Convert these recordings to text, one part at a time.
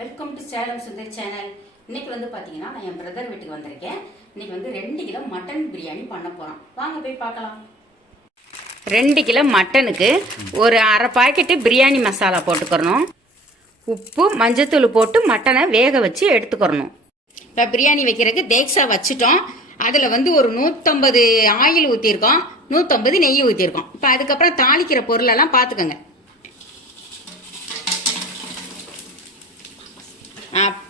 Welcome to Salem Sundar channel. இன்னைக்கு வந்து பார்த்தீங்கன்னா நான் என் பிரதர் வீட்டுக்கு வந்திருக்கேன். இன்னைக்கு வந்து 2 கிலோ மட்டன் பிரியாணி பண்ண போகிறோம். வாங்க போய் பார்க்கலாம். 2 கிலோ மட்டனுக்கு ஒரு அரை பாக்கெட்டு பிரியாணி மசாலா போட்டுக்கிறணும். உப்பு மஞ்சத்தூள் போட்டு மட்டனை வேக வச்சு எடுத்துக்கிறணும். இப்போ பிரியாணி வைக்கிறதுக்கு தேக்ஸா வச்சுட்டோம். அதில் வந்து ஒரு 150 ஆயில் ஊற்றிருக்கோம், 150 நெய் ஊற்றிருக்கோம். இப்போ அதுக்கப்புறம் தாளிக்கிற பொருளெல்லாம் பார்த்துக்கோங்க.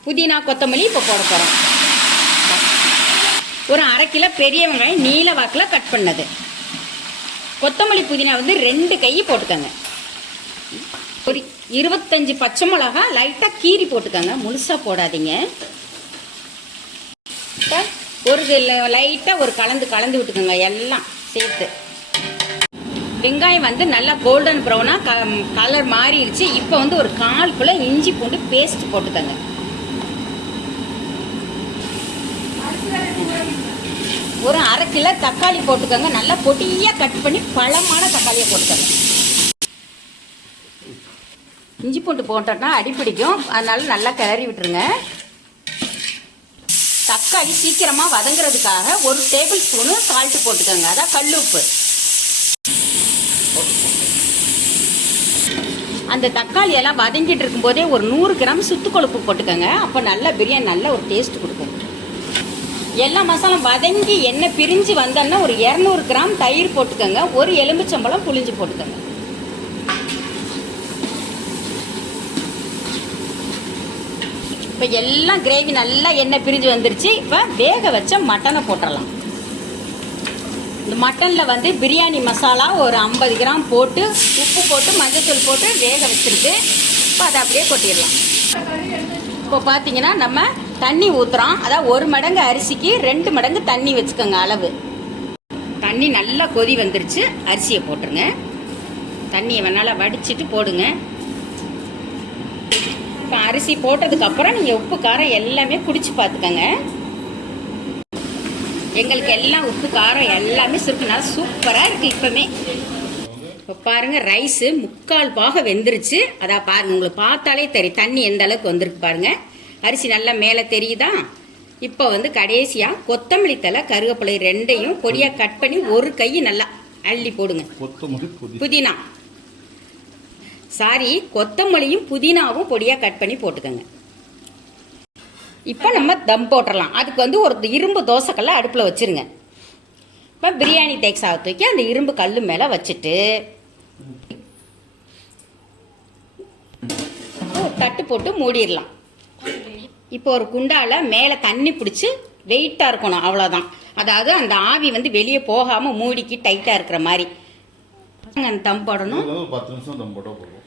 புதினா கொத்தமல்லி இப்போ போட போகிறோம். ஒரு அரை கிலோ பெரிய வெங்காயம் நீல வாக்கில் கட் பண்ணது. கொத்தமல்லி புதினா வந்து 2 கை போட்டுக்கோங்க. ஒரு 25 பச்சை மிளகா லைட்டாக கீரி போட்டுக்கோங்க, முழுசாக போடாதீங்க. ஒரு லைட்டாக ஒரு கலந்து விட்டுக்கோங்க எல்லாம் சேர்த்து. வெங்காயம் வந்து நல்லா கோல்டன் ப்ரௌனாக கலர் மாறிடுச்சு. இப்போ வந்து ஒரு 1/4 கிலோ இஞ்சி பூண்டு பேஸ்ட் போட்டுக்கோங்க. ஒரு அரை கிலோ தக்காளி போட்டுக்கோங்க. நல்லா பொடியாக கட் பண்ணி பழமான தக்காளியை போட்டுக்கோங்க. இஞ்சி பூண்டு போட்டோம்னா அடிப்பிடிக்கும், அதனால நல்லா கிளறி விட்டுருங்க. தக்காளி சீக்கிரமாக வதங்குறதுக்காக ஒரு டேபிள் ஸ்பூனு சால்ட்டு போட்டுக்கோங்க, அதான் கல் உப்பு. அந்த தக்காளி எல்லாம் வதங்கிட்டு இருக்கும்போதே ஒரு 100 கிராம் சுத்து கொழுப்பு போட்டுக்கோங்க. அப்போ நல்லா பிரியாணி நல்ல ஒரு டேஸ்ட் கொடுக்கும். எல்லா மசாலும் வதங்கி எண்ணெய் பிரிஞ்சு வந்தோன்னா ஒரு 200 கிராம் தயிர் போட்டுக்கோங்க. ஒரு எலுமிச்சம்பழம் புளிஞ்சு போட்டுக்கோங்க. இப்போ எல்லாம் கிரேவி நல்லா எண்ணெய் பிரிஞ்சு வந்துருச்சு. இப்போ வேக வச்ச மட்டனை போட்டுடலாம். இந்த மட்டனில் வந்து பிரியாணி மசாலா ஒரு 50 கிராம் போட்டு உப்பு போட்டு மஞ்சத்தூள் போட்டு வேக வச்சுருக்கு. இப்போ அதை அப்படியே கொட்டிடலாம். இப்போ பார்த்தீங்கன்னா நம்ம தண்ணி ஊற்றுறோம். அதாவது 1 மடங்கு அரிசிக்கு 2 மடங்கு தண்ணி வச்சுக்கோங்க அளவு. தண்ணி நல்லா கொதி வந்துருச்சு. அரிசியை போட்டுருங்க. தண்ணியை வேணாலும் வடிச்சிட்டு போடுங்க. இப்போ அரிசி போட்டதுக்கப்புறம் நீங்கள் உப்பு காரம் எல்லாமே குடிச்சு பார்த்துக்கோங்க. எங்களுக்கு எல்லாம் உப்பு காரம் எல்லாமே சுருக்குனால சூப்பராக இருக்குது. இப்போமே இப்போ பாருங்கள் ரைஸு 3/4 பாகம் வெந்துருச்சு. அதான் பாருங்கள், உங்களுக்கு பார்த்தாலே தெரியும் தண்ணி எந்த அளவுக்கு வந்திருக்கு பாருங்கள். அரிசி நல்லா மேலே தெரியுதா? இப்போ வந்து கடைசியாக கொத்தமல்லி தழை கருவேப்பிலை 2ஐயும் பொடியாக கட் பண்ணி ஒரு கை நல்லா அள்ளி போடுங்க. புதினா கொத்தமல்லியும் புதினாவும் பொடியாக கட் பண்ணி போட்டுக்கோங்க. இப்போ நம்ம தம் போட்டுடலாம். அதுக்கு வந்து ஒரு இரும்பு தோசைக்கல்லை அடுப்பில் வச்சுருங்க. இப்போ பிரியாணி தேக்ஸாவை தூக்கி அந்த இரும்பு கல் மேலே வச்சுட்டு தட்டு போட்டு மூடிடலாம். இப்போ ஒரு குண்டாவில் மேலே தண்ணி பிடிச்சி வெயிட்டாக இருக்கணும், அவ்வளோதான். அதாவது அந்த ஆவி வந்து வெளியே போகாமல் மூடிக்கு டைட்டாக இருக்கிற மாதிரி தம் போடணும். 10 நிமிஷம் தம் போட்டால் போதும்.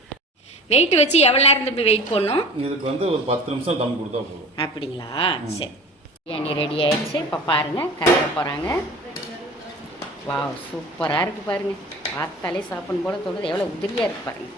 வெயிட் வச்சு எவ்வளோ நேரம் தம்பி வெயிட் பண்ணணும்? இதுக்கு வந்து ஒரு 10 நிமிஷம் தம் கொடுத்தா போதும். அப்படிங்களா? சரி, பிரியாணி ரெடி ஆயிடுச்சு. இப்போ பாருங்கள் கலர போகிறாங்க. வாவ், சூப்பராக இருக்குது பாருங்கள். பார்த்தாலே சாப்பிடும் போல தோணுது. எவ்வளோ உதிரியாக இருக்குது பாருங்கள்.